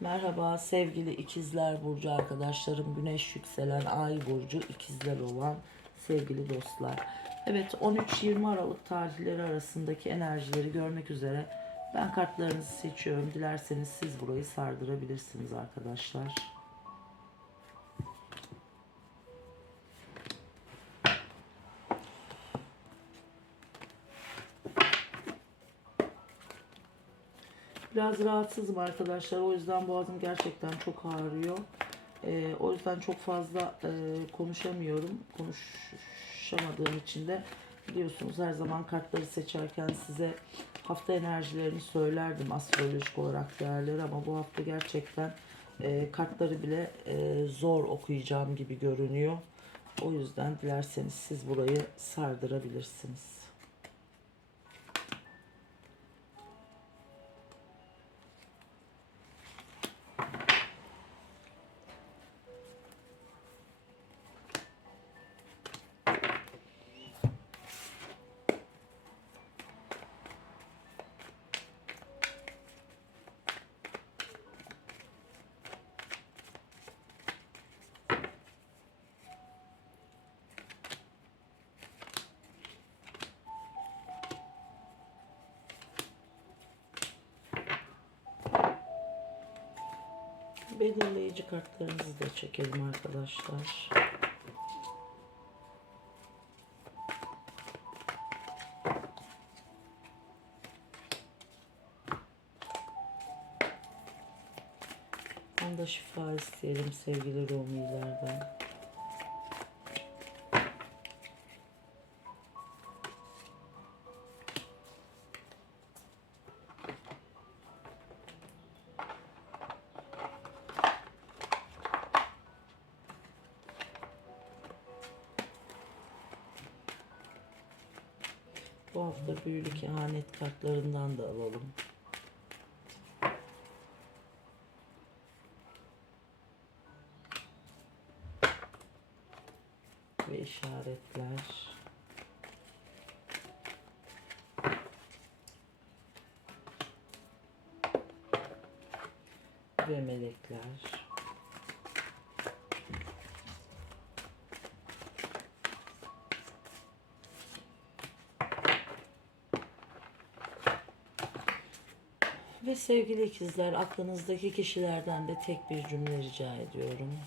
Merhaba sevgili ikizler burcu arkadaşlarım, güneş yükselen ay burcu ikizler olan sevgili dostlar. Evet 13-20 Aralık tarihleri arasındaki enerjileri görmek üzere ben kartlarınızı seçiyorum. Dilerseniz siz burayı sardırabilirsiniz arkadaşlar. Biraz rahatsızım arkadaşlar. O yüzden boğazım gerçekten çok ağrıyor. Ee, o yüzden çok fazla e, konuşamıyorum. Konuşamadığım için de biliyorsunuz her zaman kartları seçerken size hafta enerjilerini söylerdim astrolojik olarak değerleri ama bu hafta gerçekten e, kartları bile e, zor okuyacağım gibi görünüyor. O yüzden dilerseniz siz burayı sardırabilirsiniz. Belirleyici kartlarınızı da çekelim arkadaşlar. Onda şifa isteyelim sevgili Rumilerden. Bu hafta büyülük ihanet kartlarından da alalım. Ve işaretler. Ve melekler. Ve sevgili ikizler aklınızdaki kişilerden de tek bir cümle rica ediyorum.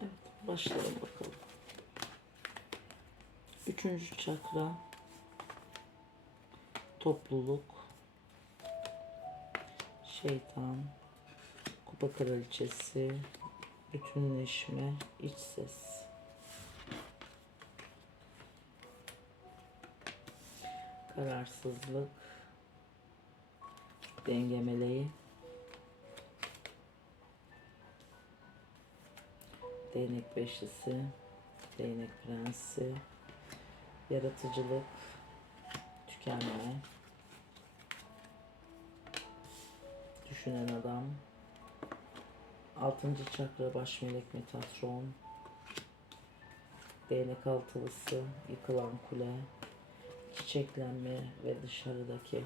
Evet başlayalım bakalım. Üçüncü çakra. Topluluk. Şeytan. Kupa kraliçesi. Bütünleşme. İç ses kararsızlık, denge meleği, değnek beşlisi, değnek prensi, yaratıcılık, tükenme, düşünen adam, altıncı çakra baş melek Metatron, değnek altılısı, yıkılan kule, çiçeklenme ve dışarıdaki.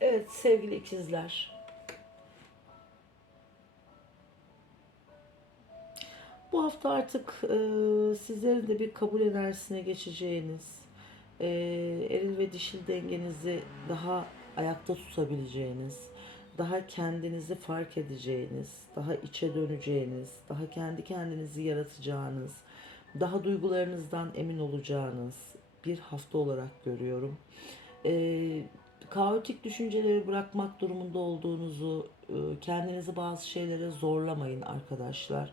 Evet sevgili ikizler. Bu hafta artık e, sizlerin de bir kabul enerjisine geçeceğiniz, e, eril ve dişil dengenizi daha ayakta tutabileceğiniz, daha kendinizi fark edeceğiniz, daha içe döneceğiniz, daha kendi kendinizi yaratacağınız, daha duygularınızdan emin olacağınız, bir hafta olarak görüyorum. Ee, kaotik düşünceleri bırakmak durumunda olduğunuzu, e, kendinizi bazı şeylere zorlamayın arkadaşlar.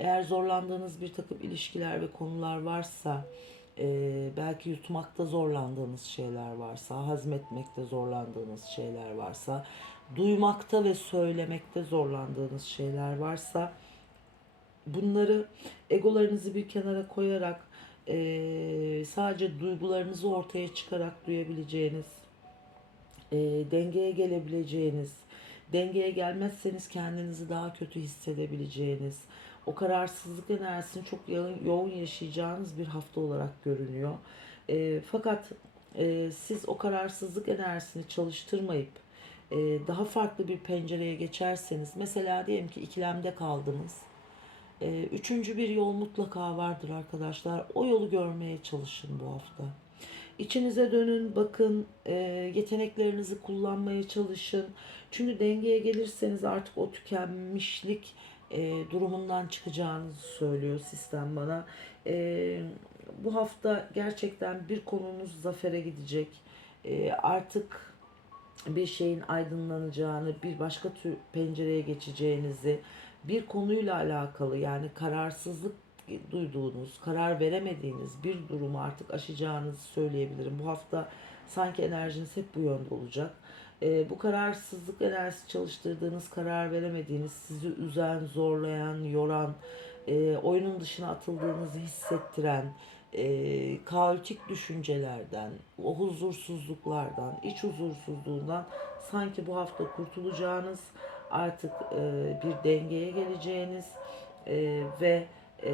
Eğer zorlandığınız bir takım ilişkiler ve konular varsa, e, belki yutmakta zorlandığınız şeyler varsa, hazmetmekte zorlandığınız şeyler varsa, duymakta ve söylemekte zorlandığınız şeyler varsa, bunları egolarınızı bir kenara koyarak e, sadece duygularınızı ortaya çıkarak duyabileceğiniz, e, dengeye gelebileceğiniz, dengeye gelmezseniz kendinizi daha kötü hissedebileceğiniz, o kararsızlık enerjisini çok yoğun, yaşayacağınız bir hafta olarak görünüyor. E, fakat e, siz o kararsızlık enerjisini çalıştırmayıp e, daha farklı bir pencereye geçerseniz mesela diyelim ki ikilemde kaldınız. E, üçüncü bir yol mutlaka vardır arkadaşlar. O yolu görmeye çalışın bu hafta. İçinize dönün, bakın, e, yeteneklerinizi kullanmaya çalışın. Çünkü dengeye gelirseniz artık o tükenmişlik e, durumundan çıkacağınızı söylüyor sistem bana. E, bu hafta gerçekten bir konunuz zafere gidecek. E, artık bir şeyin aydınlanacağını, bir başka tür pencereye geçeceğinizi, bir konuyla alakalı yani kararsızlık duyduğunuz, karar veremediğiniz bir durumu artık aşacağınızı söyleyebilirim. Bu hafta sanki enerjiniz hep bu yönde olacak. Ee, bu kararsızlık enerjisi çalıştırdığınız, karar veremediğiniz, sizi üzen, zorlayan, yoran, e, oyunun dışına atıldığınızı hissettiren, e, kaotik düşüncelerden, o huzursuzluklardan, iç huzursuzluğundan sanki bu hafta kurtulacağınız, artık e, bir dengeye geleceğiniz e, ve e,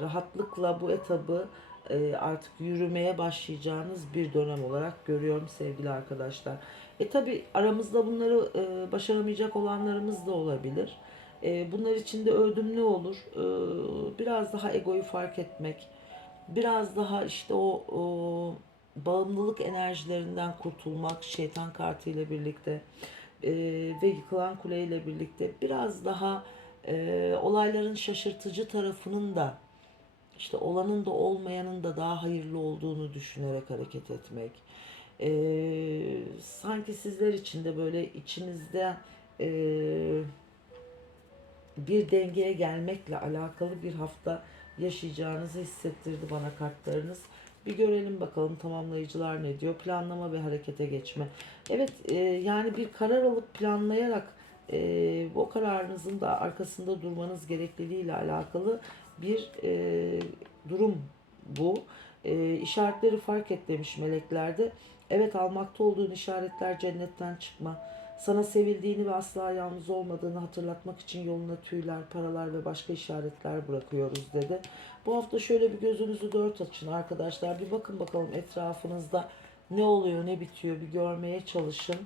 rahatlıkla bu etabı e, artık yürümeye başlayacağınız bir dönem olarak görüyorum sevgili arkadaşlar. E tabi aramızda bunları e, başaramayacak olanlarımız da olabilir. E, bunlar için de ödüm ne olur? E, biraz daha egoyu fark etmek, biraz daha işte o, o bağımlılık enerjilerinden kurtulmak şeytan kartı ile birlikte e, ve yıkılan kule ile birlikte biraz daha e, olayların şaşırtıcı tarafının da işte olanın da olmayanın da daha hayırlı olduğunu düşünerek hareket etmek. E, sanki sizler için de böyle içinizde e, bir dengeye gelmekle alakalı bir hafta yaşayacağınızı hissettirdi bana kartlarınız. Bir görelim bakalım tamamlayıcılar ne diyor. Planlama ve harekete geçme. Evet e, yani bir karar alıp planlayarak e, o kararınızın da arkasında durmanız gerekliliğiyle alakalı bir e, durum bu. E, işaretleri fark et demiş meleklerde. Evet almakta olduğun işaretler cennetten çıkma. Sana sevildiğini ve asla yalnız olmadığını hatırlatmak için yoluna tüyler, paralar ve başka işaretler bırakıyoruz dedi. Bu hafta şöyle bir gözünüzü dört açın arkadaşlar. Bir bakın bakalım etrafınızda ne oluyor, ne bitiyor bir görmeye çalışın.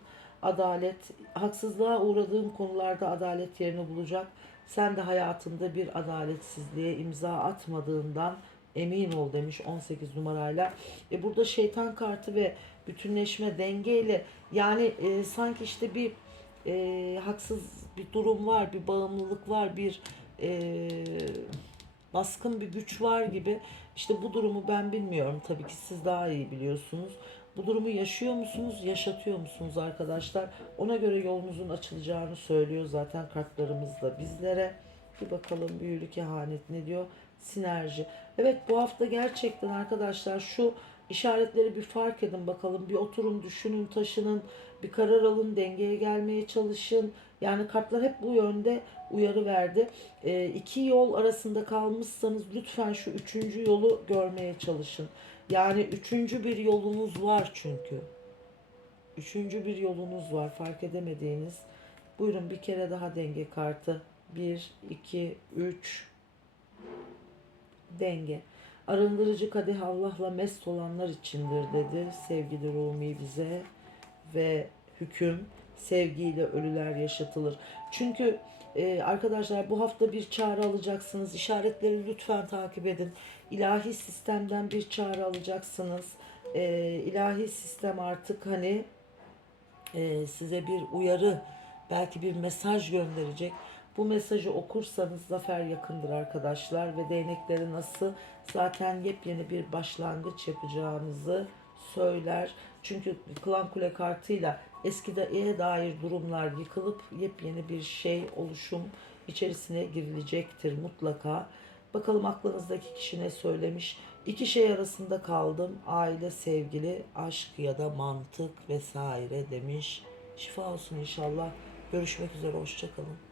Adalet, haksızlığa uğradığın konularda adalet yerini bulacak. Sen de hayatında bir adaletsizliğe imza atmadığından emin ol demiş 18 numarayla. E burada şeytan kartı ve bütünleşme dengeyle yani e, sanki işte bir e, haksız bir durum var, bir bağımlılık var, bir e, baskın bir güç var gibi. İşte bu durumu ben bilmiyorum. Tabii ki siz daha iyi biliyorsunuz. Bu durumu yaşıyor musunuz, yaşatıyor musunuz arkadaşlar? Ona göre yolunuzun açılacağını söylüyor zaten kartlarımız da bizlere. Bir bakalım büyülü kehanet ne diyor? Sinerji. Evet bu hafta gerçekten arkadaşlar şu işaretleri bir fark edin bakalım. Bir oturun, düşünün, taşının, bir karar alın, dengeye gelmeye çalışın. Yani kartlar hep bu yönde uyarı verdi. E, iki yol arasında kalmışsanız lütfen şu üçüncü yolu görmeye çalışın. Yani üçüncü bir yolunuz var çünkü. Üçüncü bir yolunuz var fark edemediğiniz. Buyurun bir kere daha denge kartı. 1, 2, 3 denge. Arındırıcı kadeh Allah'la mest olanlar içindir dedi sevgili Rumi bize ve hüküm sevgiyle ölüler yaşatılır. Çünkü e, arkadaşlar bu hafta bir çağrı alacaksınız. İşaretleri lütfen takip edin. İlahi sistemden bir çağrı alacaksınız. E, ilahi sistem artık hani e, size bir uyarı, belki bir mesaj gönderecek. Bu mesajı okursanız zafer yakındır arkadaşlar ve değnekleri nasıl zaten yepyeni bir başlangıç yapacağınızı söyler. Çünkü klan kule kartıyla eskide dair durumlar yıkılıp yepyeni bir şey oluşum içerisine girilecektir mutlaka. Bakalım aklınızdaki kişi ne söylemiş? İki şey arasında kaldım. Aile, sevgili, aşk ya da mantık vesaire demiş. Şifa olsun inşallah. Görüşmek üzere. Hoşçakalın.